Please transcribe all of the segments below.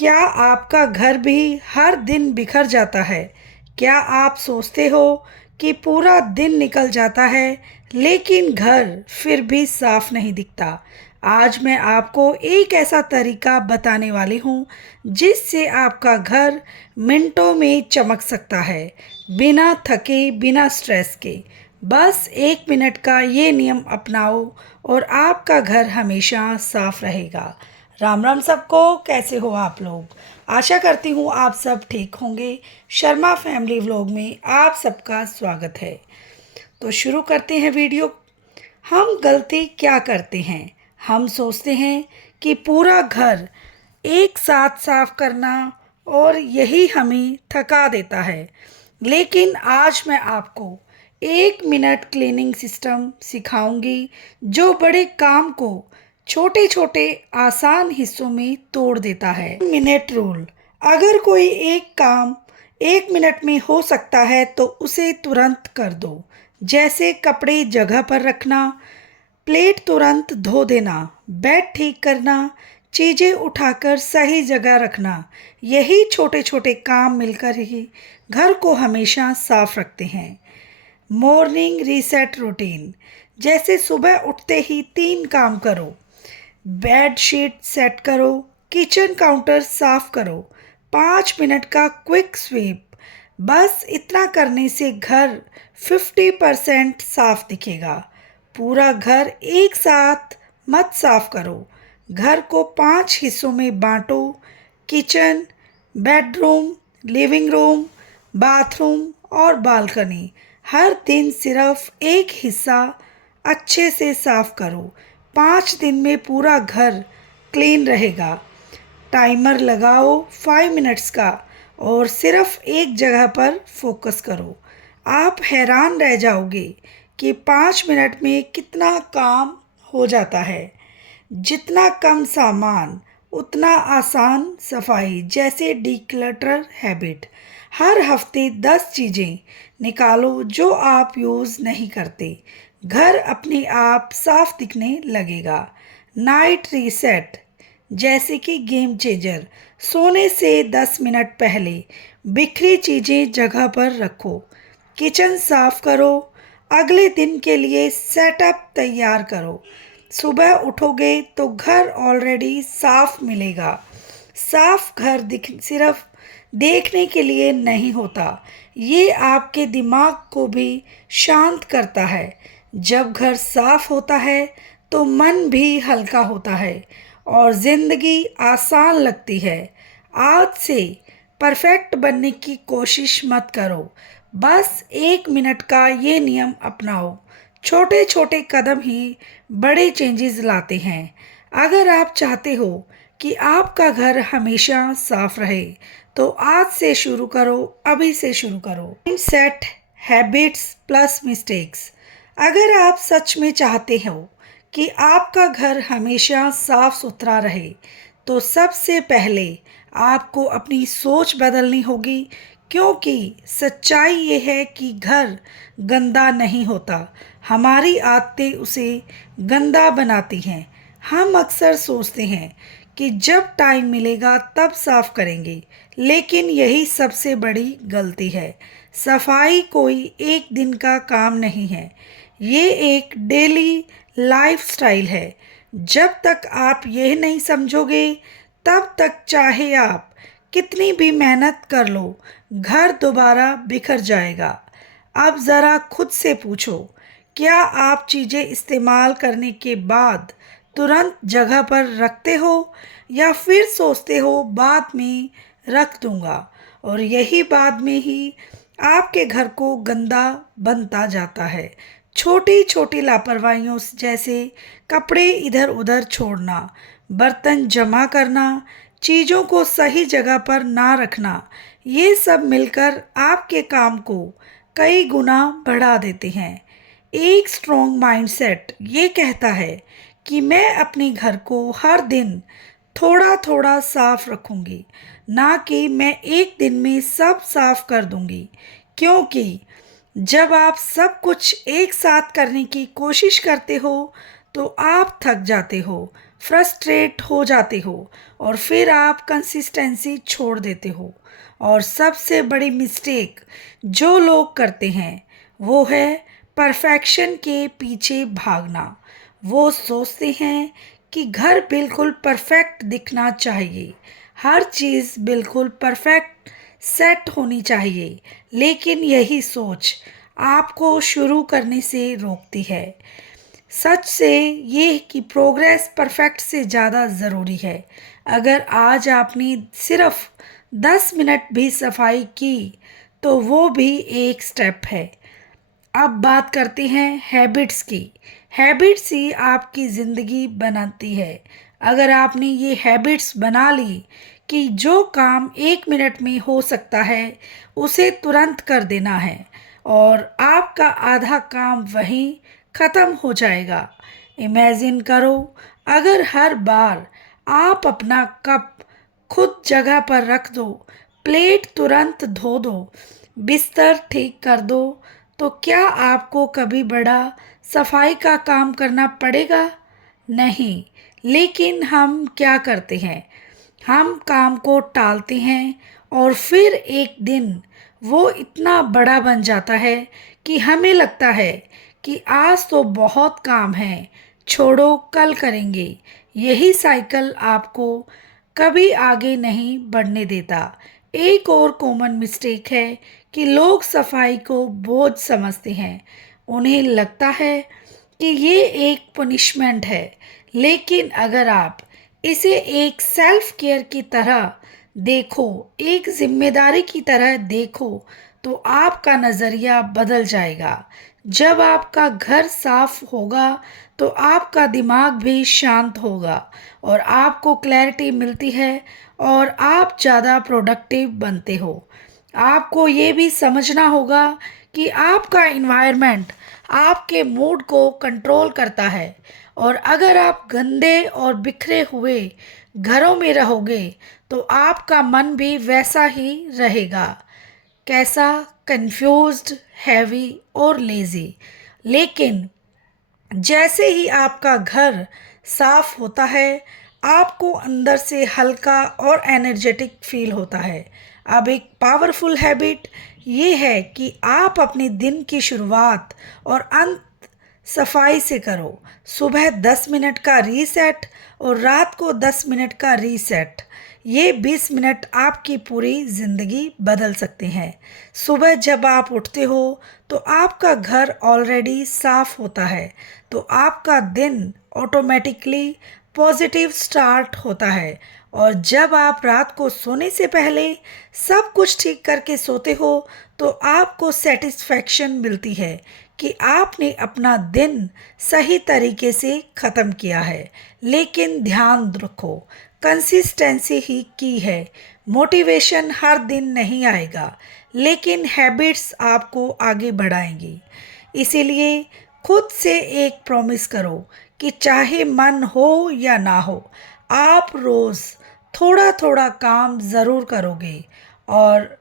क्या आपका घर भी हर दिन बिखर जाता है? क्या आप सोचते हो कि पूरा दिन निकल जाता है लेकिन घर फिर भी साफ नहीं दिखता? आज मैं आपको एक ऐसा तरीका बताने वाली हूँ जिससे आपका घर मिनटों में चमक सकता है, बिना थके, बिना स्ट्रेस के। बस 1 मिनट का ये नियम अपनाओ और आपका घर हमेशा साफ रहेगा। राम राम सबको, कैसे हो आप लोग? आशा करती हूँ आप सब ठीक होंगे। शर्मा फैमिली व्लॉग में आप सबका स्वागत है। तो शुरू करते हैं वीडियो। हम गलती क्या करते हैं? हम सोचते हैं कि पूरा घर एक साथ साफ करना, और यही हमें थका देता है। लेकिन आज मैं आपको 1 मिनट क्लीनिंग सिस्टम सिखाऊंगी जो बड़े काम को छोटे छोटे आसान हिस्सों में तोड़ देता है। Minute rule. अगर कोई एक काम 1 मिनट में हो सकता है तो उसे तुरंत कर दो। जैसे कपड़े जगह पर रखना, प्लेट तुरंत धो देना, बेड ठीक करना, चीज़ें उठाकर सही जगह रखना। यही छोटे छोटे काम मिलकर ही घर को हमेशा साफ रखते हैं। Morning reset routine. जैसे सुबह उठते ही 3 काम करो। बेड शीट सेट करो, किचन काउंटर साफ करो, 5 मिनट का क्विक स्वीप। बस इतना करने से घर 50% साफ दिखेगा। पूरा घर एक साथ मत साफ करो। घर को 5 हिस्सों में बांटो। Kitchen, bedroom, living room, bathroom और बालकनी। हर दिन सिर्फ एक हिस्सा अच्छे से साफ करो। 5 दिन में पूरा घर क्लीन रहेगा। टाइमर लगाओ 5 मिनट्स का और सिर्फ एक जगह पर फोकस करो। आप हैरान रह जाओगे कि 5 मिनट में कितना काम हो जाता है। जितना कम सामान उतना आसान सफाई। जैसे डिक्लटर हैबिट। हर हफ्ते 10 चीज़ें निकालो जो आप यूज़ नहीं करते। घर अपने आप साफ दिखने लगेगा। Night reset. जैसे कि गेम चेंजर। सोने से 10 मिनट पहले बिखरी चीज़ें जगह पर रखो। किचन साफ करो। अगले दिन के लिए सेटअप तैयार करो। सुबह उठोगे तो घर ऑलरेडी साफ मिलेगा। साफ घर दिख सिर्फ देखने के लिए नहीं होता, ये आपके दिमाग को भी शांत करता है। जब घर साफ होता है तो मन भी हल्का होता है और ज़िंदगी आसान लगती है। आज से परफेक्ट बनने की कोशिश मत करो। बस 1 मिनट का ये नियम अपनाओ। छोटे छोटे कदम ही बड़े चेंजेस लाते हैं। अगर आप चाहते हो कि आपका घर हमेशा साफ रहे तो आज से शुरू करो, अभी से शुरू करो। Set habits plus mistakes. अगर आप सच में चाहते हो कि आपका घर हमेशा साफ सुथरा रहे तो सबसे पहले आपको अपनी सोच बदलनी होगी, क्योंकि सच्चाई ये है कि घर गंदा नहीं होता, हमारी आदतें उसे गंदा बनाती हैं। हम अक्सर सोचते हैं कि जब टाइम मिलेगा तब साफ करेंगे, लेकिन यही सबसे बड़ी गलती है। सफाई कोई एक दिन का काम नहीं है, ये एक डेली लाइफस्टाइल है। जब तक आप यह नहीं समझोगे तब तक चाहे आप कितनी भी मेहनत कर लो, घर दोबारा बिखर जाएगा। अब ज़रा खुद से पूछो, क्या आप चीज़ें इस्तेमाल करने के बाद तुरंत जगह पर रखते हो या फिर सोचते हो बाद में रख दूंगा, और यही बाद में ही आपके घर को गंदा बनता जाता है। छोटी छोटी लापरवाहियों जैसे कपड़े इधर उधर छोड़ना, बर्तन जमा करना, चीज़ों को सही जगह पर ना रखना, ये सब मिलकर आपके काम को कई गुना बढ़ा देते हैं। एक स्ट्रॉन्ग माइंडसेट ये कहता है कि मैं अपने घर को हर दिन थोड़ा थोड़ा साफ रखूंगी, ना कि मैं एक दिन में सब साफ कर दूंगी। क्योंकि जब आप सब कुछ एक साथ करने की कोशिश करते हो तो आप थक जाते हो, फ्रस्ट्रेट हो जाते हो और फिर आप कंसिस्टेंसी छोड़ देते हो। और सबसे बड़ी मिस्टेक जो लोग करते हैं वो है परफेक्शन के पीछे भागना। वो सोचते हैं कि घर बिल्कुल परफेक्ट दिखना चाहिए, हर चीज़ बिल्कुल परफेक्ट सेट होनी चाहिए, लेकिन यही सोच आपको शुरू करने से रोकती है। सच से ये कि प्रोग्रेस परफेक्ट से ज़्यादा ज़रूरी है। अगर आज आपने सिर्फ 10 मिनट भी सफाई की तो वो भी एक स्टेप है। अब बात करते हैं हैबिट्स की। हैबिट्स ही आपकी ज़िंदगी बनाती है। अगर आपने ये हैबिट्स बना ली कि जो काम 1 मिनट में हो सकता है उसे तुरंत कर देना है और आपका आधा काम वहीं ख़त्म हो जाएगा। इमेजिन करो, अगर हर बार आप अपना कप खुद जगह पर रख दो, प्लेट तुरंत धो दो, बिस्तर ठीक कर दो, तो क्या आपको कभी बड़ा सफाई का काम करना पड़ेगा? नहीं। लेकिन हम क्या करते हैं? हम काम को टालते हैं और फिर एक दिन वो इतना बड़ा बन जाता है कि हमें लगता है कि आज तो बहुत काम है, छोड़ो कल करेंगे। यही साइकिल आपको कभी आगे नहीं बढ़ने देता। एक और कॉमन मिस्टेक है कि लोग सफाई को बोझ समझते हैं। उन्हें लगता है कि ये एक पनिशमेंट है, लेकिन अगर आप इसे एक सेल्फ केयर की तरह देखो, एक जिम्मेदारी की तरह देखो, तो आपका नज़रिया बदल जाएगा। जब आपका घर साफ होगा तो आपका दिमाग भी शांत होगा और आपको क्लैरिटी मिलती है और आप ज़्यादा प्रोडक्टिव बनते हो। आपको ये भी समझना होगा कि आपका इन्वायरमेंट आपके मूड को कंट्रोल करता है और अगर आप गंदे और बिखरे हुए घरों में रहोगे तो आपका मन भी वैसा ही रहेगा। कैसा? कंफ्यूज्ड, हैवी और लेज़ी। लेकिन जैसे ही आपका घर साफ होता है आपको अंदर से हल्का और एनर्जेटिक फील होता है। अब एक पावरफुल हैबिट ये है कि आप अपने दिन की शुरुआत और अंत सफाई से करो। सुबह 10 मिनट का रीसेट और रात को 10 मिनट का रीसेट। ये 20 मिनट आपकी पूरी ज़िंदगी बदल सकते हैं। सुबह जब आप उठते हो तो आपका घर ऑलरेडी साफ होता है, तो आपका दिन ऑटोमेटिकली पॉजिटिव स्टार्ट होता है। और जब आप रात को सोने से पहले सब कुछ ठीक करके सोते हो तो आपको सेटिस्फैक्शन मिलती है कि आपने अपना दिन सही तरीके से ख़त्म किया है। लेकिन ध्यान रखो, कंसिस्टेंसी ही की है। मोटिवेशन हर दिन नहीं आएगा, लेकिन हैबिट्स आपको आगे बढ़ाएंगी। इसीलिए खुद से एक प्रॉमिस करो कि चाहे मन हो या ना हो, आप रोज़ थोड़ा थोड़ा काम ज़रूर करोगे। और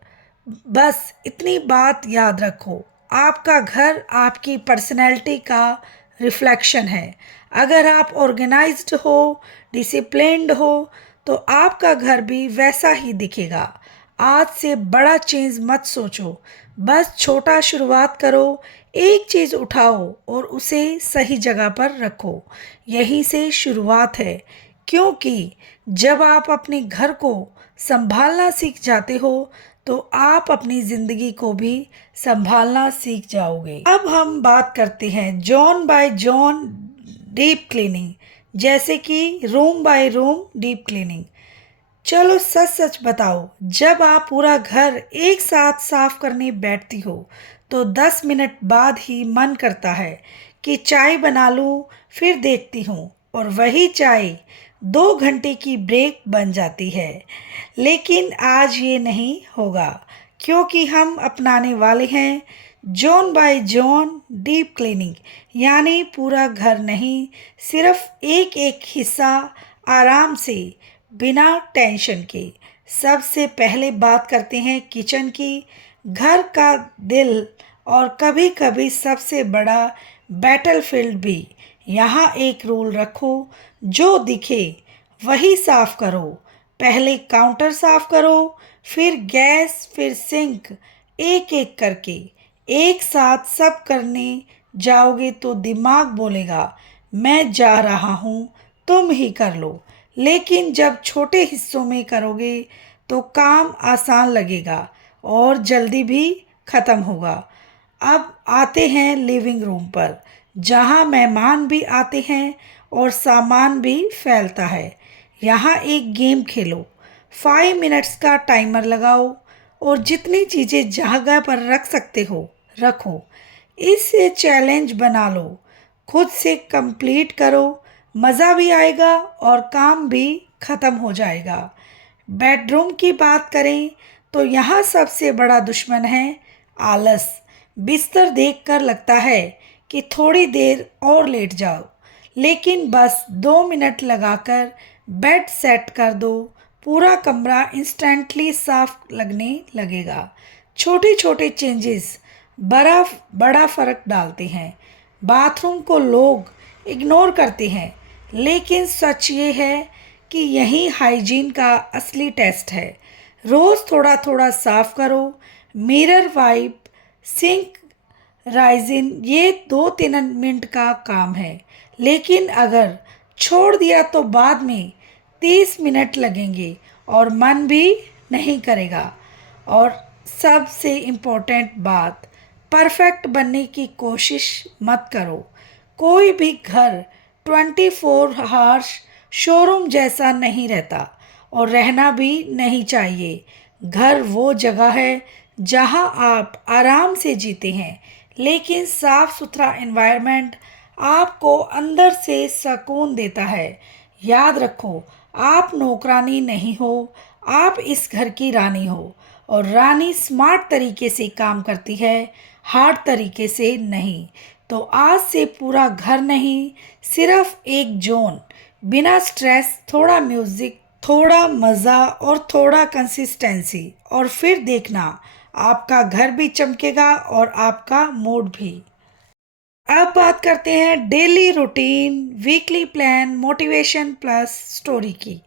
बस इतनी बात याद रखो, आपका घर आपकी पर्सनैलिटी का रिफ्लेक्शन है। अगर आप ऑर्गेनाइज्ड हो, डिसिप्लिन्ड हो, तो आपका घर भी वैसा ही दिखेगा। आज से बड़ा चेंज मत सोचो, बस छोटा शुरुआत करो। एक चीज़ उठाओ और उसे सही जगह पर रखो। यहीं से शुरुआत है, क्योंकि जब आप अपने घर को संभालना सीख जाते हो तो आप अपनी ज़िंदगी को भी संभालना सीख जाओगे। अब हम बात करते हैं zone by zone deep cleaning, जैसे कि room by room deep cleaning. चलो सच सच बताओ, जब आप पूरा घर एक साथ साफ करने बैठती हो तो 10 मिनट बाद ही मन करता है कि चाय बना लूं, फिर देखती हूँ और वही चाय 2 घंटे की ब्रेक बन जाती है। लेकिन आज ये नहीं होगा, क्योंकि हम अपनाने वाले हैं zone by zone deep cleaning, यानी पूरा घर नहीं, सिर्फ एक एक हिस्सा आराम से, बिना टेंशन के। सबसे पहले बात करते हैं किचन की, घर का दिल और कभी कभी सबसे बड़ा बैटलफील्ड भी। यहाँ एक रूल रखो, जो दिखे वही साफ करो। पहले काउंटर साफ करो, फिर गैस, फिर सिंक, एक एक करके। एक साथ सब करने जाओगे तो दिमाग बोलेगा मैं जा रहा हूँ, तुम ही कर लो। लेकिन जब छोटे हिस्सों में करोगे तो काम आसान लगेगा और जल्दी भी ख़त्म होगा। अब आते हैं लिविंग रूम पर, जहाँ मेहमान भी आते हैं और सामान भी फैलता है। यहाँ एक गेम खेलो, 5 मिनट्स का टाइमर लगाओ और जितनी चीज़ें जगह पर रख सकते हो रखो। इसे चैलेंज बना लो, खुद से कंप्लीट करो, मज़ा भी आएगा और काम भी ख़त्म हो जाएगा। बेडरूम की बात करें तो यहाँ सबसे बड़ा दुश्मन है आलस। बिस्तर देखकर लगता है कि थोड़ी देर और लेट जाओ, लेकिन बस 2 मिनट लगाकर बेड सेट कर दो, पूरा कमरा इंस्टेंटली साफ लगने लगेगा। छोटे छोटे चेंजेस बड़ा फ़र्क डालते हैं। बाथरूम को लोग इग्नोर करते हैं, लेकिन सच ये है कि यही हाइजीन का असली टेस्ट है। रोज़ थोड़ा थोड़ा साफ करो, मिरर वाइप, सिंक राइजिन, ये 2-3 मिनट का काम है। लेकिन अगर छोड़ दिया तो बाद में 30 मिनट लगेंगे और मन भी नहीं करेगा। और सबसे इम्पोर्टेंट बात, परफेक्ट बनने की कोशिश मत करो। कोई भी घर 24 आवर्स शोरूम जैसा नहीं रहता और रहना भी नहीं चाहिए। घर वो जगह है जहां आप आराम से जीते हैं, लेकिन साफ सुथरा एनवायरनमेंट आपको अंदर से सुकून देता है। याद रखो, आप नौकरानी नहीं हो, आप इस घर की रानी हो। और रानी स्मार्ट तरीके से काम करती है, हार्ड तरीके से नहीं। तो आज से पूरा घर नहीं, सिर्फ एक जोन, बिना स्ट्रेस, थोड़ा म्यूज़िक, थोड़ा मज़ा और थोड़ा कंसिस्टेंसी, और फिर देखना आपका घर भी चमकेगा और आपका मूड भी। अब बात करते हैं daily routine, weekly plan, motivation plus story की।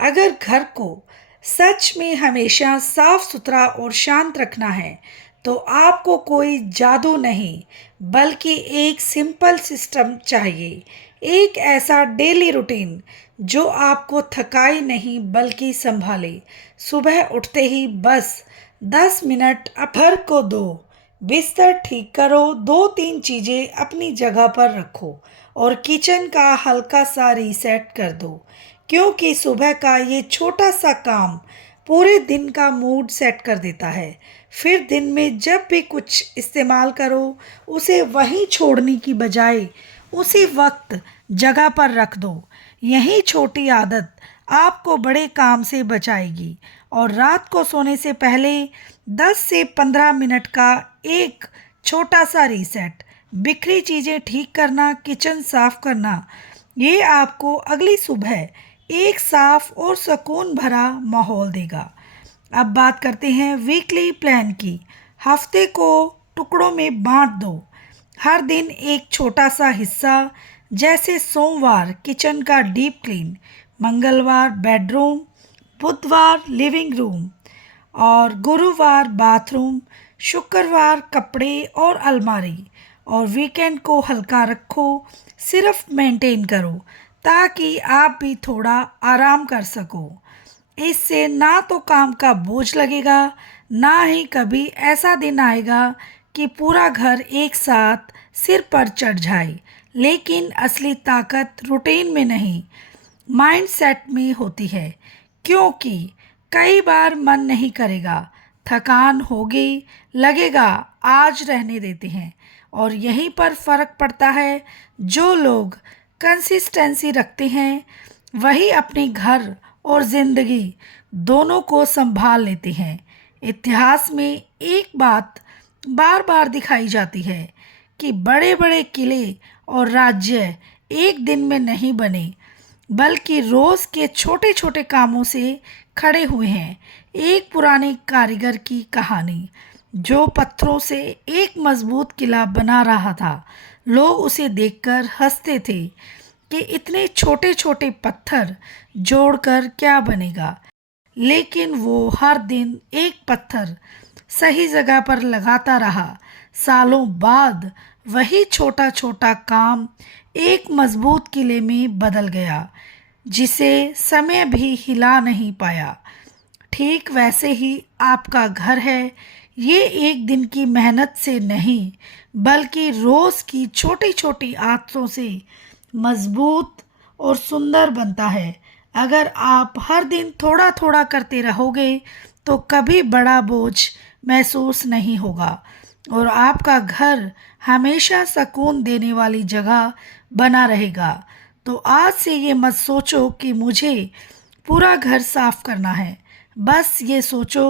अगर घर को सच में हमेशा साफ सुथरा और शांत रखना है तो आपको कोई जादू नहीं, बल्कि एक सिंपल सिस्टम चाहिए। एक ऐसा डेली रूटीन जो आपको थकाई नहीं बल्कि संभाले। सुबह उठते ही बस 10 मिनट घर को दो, बिस्तर ठीक करो, 2-3 चीज़ें अपनी जगह पर रखो और किचन का हल्का सा रीसेट कर दो, क्योंकि सुबह का ये छोटा सा काम पूरे दिन का मूड सेट कर देता है। फिर दिन में जब भी कुछ इस्तेमाल करो, उसे वहीं छोड़ने की बजाय उसी वक्त जगह पर रख दो। यही छोटी आदत आपको बड़े काम से बचाएगी। और रात को सोने से पहले 10 से 15 मिनट का एक छोटा सा रीसेट, बिखरी चीज़ें ठीक करना, किचन साफ करना, ये आपको अगली सुबह एक साफ और सुकून भरा माहौल देगा। अब बात करते हैं वीकली प्लान की। हफ्ते को टुकड़ों में बांट दो। हर दिन एक छोटा सा हिस्सा, जैसे सोमवार किचन का डीप क्लीन, मंगलवार बेडरूम, बुधवार लिविंग रूम और गुरुवार बाथरूम, शुक्रवार कपड़े और अलमारी। और वीकेंड को हल्का रखो, सिर्फ मेंटेन करो ताकि आप भी थोड़ा आराम कर सको। इससे ना तो काम का बोझ लगेगा, ना ही कभी ऐसा दिन आएगा कि पूरा घर एक साथ सिर पर चढ़ जाए। लेकिन असली ताकत रूटीन में नहीं, माइंडसेट में होती है। क्योंकि कई बार मन नहीं करेगा, थकान होगी, लगेगा आज रहने देते हैं। और यहीं पर फ़र्क पड़ता है। जो लोग कंसिस्टेंसी रखते हैं वही अपने घर और ज़िंदगी दोनों को संभाल लेते हैं। इतिहास में एक बात बार बार दिखाई जाती है कि बड़े बड़े किले और राज्य एक दिन में नहीं बने, बल्कि रोज़ के छोटे छोटे कामों से खड़े हुए हैं। एक पुराने कारीगर की कहानी, जो पत्थरों से एक मजबूत किला बना रहा था, लोग उसे देखकर हंसते थे कि इतने छोटे छोटे पत्थर जोड़कर क्या बनेगा। लेकिन वो हर दिन एक पत्थर सही जगह पर लगाता रहा। सालों बाद वही छोटा छोटा काम एक मजबूत किले में बदल गया, जिसे समय भी हिला नहीं पाया। ठीक वैसे ही आपका घर है, ये एक दिन की मेहनत से नहीं बल्कि रोज की छोटी छोटी आदतों से मजबूत और सुंदर बनता है। अगर आप हर दिन थोड़ा थोड़ा करते रहोगे तो कभी बड़ा बोझ महसूस नहीं होगा और आपका घर हमेशा सुकून देने वाली जगह बना रहेगा। तो आज से ये मत सोचो कि मुझे पूरा घर साफ करना है। बस ये सोचो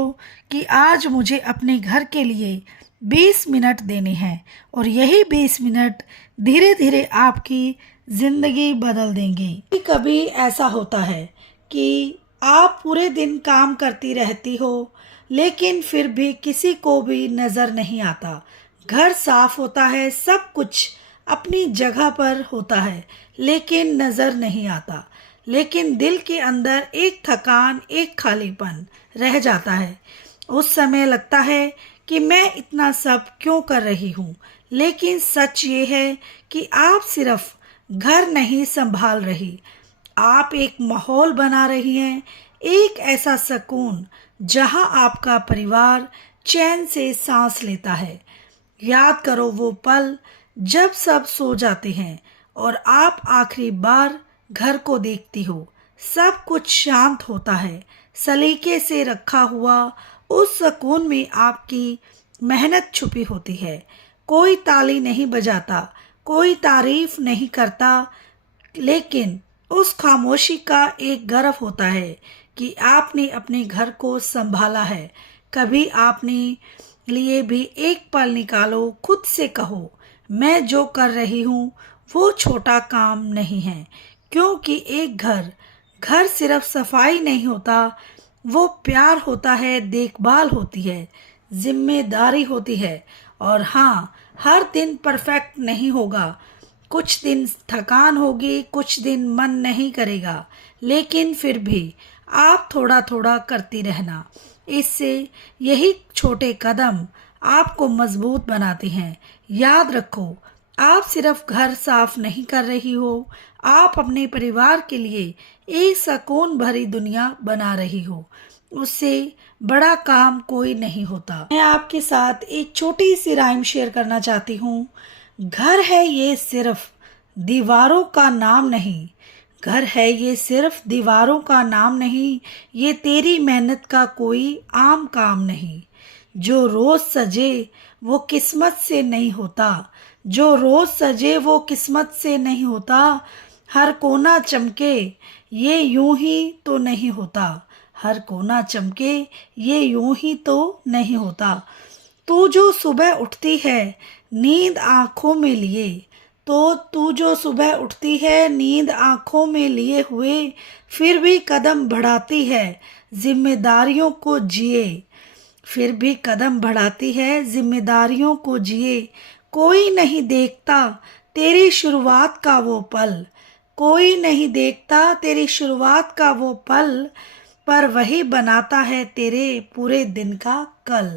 कि आज मुझे अपने घर के लिए 20 मिनट देने हैं और यही 20 मिनट धीरे धीरे आपकी ज़िंदगी बदल देंगे। कभी कभी ऐसा होता है कि आप पूरे दिन काम करती रहती हो, लेकिन फिर भी किसी को भी नज़र नहीं आता। घर साफ होता है, सब कुछ अपनी जगह पर होता है, लेकिन नज़र नहीं आता। लेकिन दिल के अंदर एक थकान, एक खालीपन रह जाता है। उस समय लगता है कि मैं इतना सब क्यों कर रही हूँ। लेकिन सच ये है कि आप सिर्फ घर नहीं संभाल रही, आप एक माहौल बना रही हैं, एक ऐसा सुकून जहाँ आपका परिवार चैन से सांस लेता है। याद करो वो पल जब सब सो जाते हैं और आप आखिरी बार घर को देखती हो। सब कुछ शांत होता है, सलीके से रखा हुआ। उस सुकून में आपकी मेहनत छुपी होती है। कोई ताली नहीं बजाता, कोई तारीफ नहीं करता, लेकिन उस खामोशी का एक गर्व होता है कि आपने अपने घर को संभाला है। कभी आपने लिए भी एक पल निकालो, खुद से कहो मैं जो कर रही हूँ वो छोटा काम नहीं है। क्योंकि एक घर सिर्फ सफाई नहीं होता, वो प्यार होता है, देखभाल होती है, जिम्मेदारी होती है। और हाँ, हर दिन परफेक्ट नहीं होगा, कुछ दिन थकान होगी, कुछ दिन मन नहीं करेगा, लेकिन फिर भी आप थोड़ा थोड़ा करती रहना। इससे यही छोटे कदम आपको मजबूत बनाते हैं। याद रखो, आप सिर्फ घर साफ नहीं कर रही हो, आप अपने परिवार के लिए एक सुकून भरी दुनिया बना रही हो। उससे बड़ा काम कोई नहीं होता। मैं आपके साथ एक छोटी सी राइम शेयर करना चाहती हूँ। घर है ये सिर्फ दीवारों का नाम नहीं, घर है ये सिर्फ दीवारों का नाम नहीं, ये तेरी मेहनत का कोई आम काम नहीं। जो रोज सजे वो किस्मत से नहीं होता, जो रोज सजे वो किस्मत से नहीं होता। हर कोना चमके ये यूं ही तो नहीं होता, हर कोना चमके ये यूं ही तो नहीं होता। तू जो सुबह उठती है नींद आँखों में लिए, तो तू जो सुबह उठती है नींद आँखों में लिए हुए, फिर भी कदम बढ़ाती है जिम्मेदारियों को जिए, फिर भी कदम बढ़ाती है जिम्मेदारियों को जिए। कोई नहीं देखता तेरी शुरुआत का वो पल, कोई नहीं देखता तेरी शुरुआत का वो पल, पर वही बनाता है तेरे पूरे दिन का कल,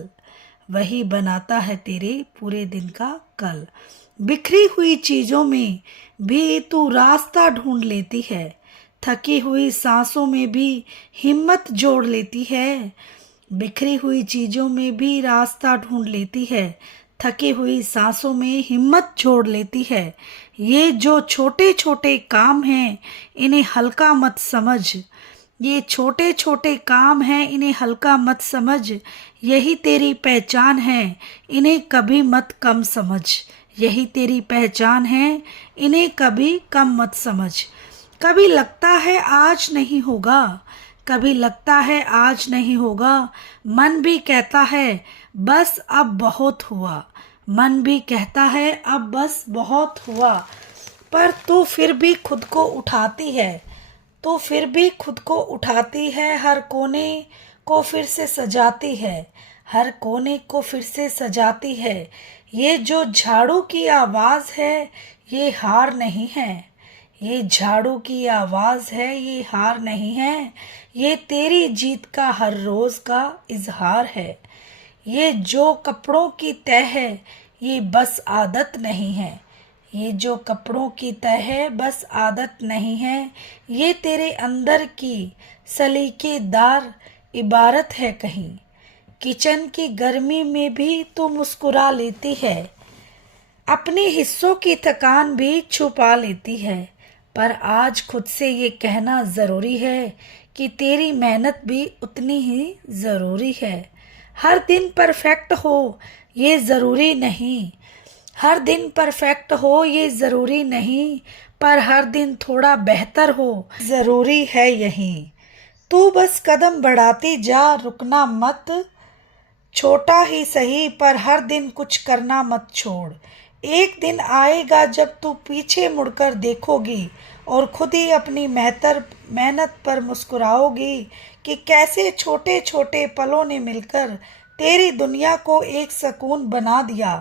वही बनाता है तेरे पूरे दिन का कल। बिखरी हुई चीज़ों में भी तू रास्ता ढूंढ लेती है, थकी हुई सांसों में भी हिम्मत जोड़ लेती है, बिखरी हुई चीज़ों में भी रास्ता ढूंढ लेती है, थकी हुई सांसों में हिम्मत जोड़ लेती है। ये जो छोटे छोटे काम हैं इन्हें हल्का मत समझ, ये छोटे छोटे काम हैं इन्हें हल्का मत समझ, यही तेरी पहचान है इन्हें कभी मत कम समझ, यही तेरी पहचान है इन्हें कभी कम मत समझ। कभी लगता है आज नहीं होगा, कभी लगता है आज नहीं होगा, मन भी कहता है बस अब बहुत हुआ, मन भी कहता है अब बस बहुत हुआ। पर तू फिर भी खुद को उठाती है, तो फिर भी खुद को उठाती है, हर कोने को फिर से सजाती है, हर कोने को फिर से सजाती है। ये जो झाड़ू की आवाज़ है ये हार नहीं है। ये झाड़ू की आवाज़ है ये हार नहीं है। ये तेरी जीत का हर रोज़ का इजहार है। ये जो कपड़ों की तह है ये बस आदत नहीं है। ये जो कपड़ों की तह है बस आदत नहीं है। ये तेरे अंदर की सलीकेदार इबारत है कहीं। किचन की गर्मी में भी तू मुस्कुरा लेती है। अपने हिस्सों की थकान भी छुपा लेती है। पर आज खुद से ये कहना ज़रूरी है कि तेरी मेहनत भी उतनी ही ज़रूरी है। हर दिन परफेक्ट हो ये ज़रूरी नहीं। हर दिन परफेक्ट हो ये ज़रूरी नहीं, पर हर दिन थोड़ा बेहतर हो ज़रूरी है यही। तू बस कदम बढ़ाती जा, रुकना मत। छोटा ही सही पर हर दिन कुछ करना मत छोड़। एक दिन आएगा जब तू पीछे मुड़कर देखोगी और खुद ही अपनी मेहनत पर मुस्कुराओगी कि कैसे छोटे छोटे पलों ने मिलकर तेरी दुनिया को एक सुकून बना दिया।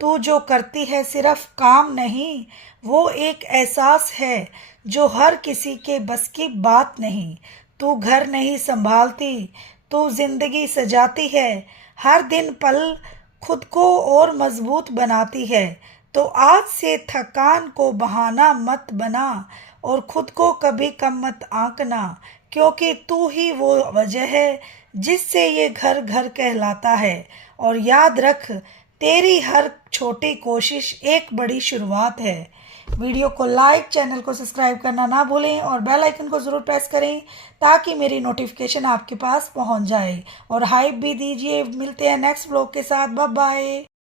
तू जो करती है सिर्फ काम नहीं, वो एक एहसास है जो हर किसी के बस की बात नहीं। तू घर नहीं संभालती, तू जिंदगी सजाती है। हर दिन पल खुद को और मजबूत बनाती है। तो आज से थकान को बहाना मत बना और खुद को कभी कम मत आंकना, क्योंकि तू ही वो वजह है जिससे ये घर घर कहलाता है। और याद रख, तेरी हर छोटी कोशिश एक बड़ी शुरुआत है। वीडियो को लाइक, चैनल को सब्सक्राइब करना ना भूलें और बेल आइकन को ज़रूर प्रेस करें ताकि मेरी नोटिफिकेशन आपके पास पहुंच जाए। और हाइप भी दीजिए। मिलते हैं नेक्स्ट व्लॉग के साथ। Bye bye.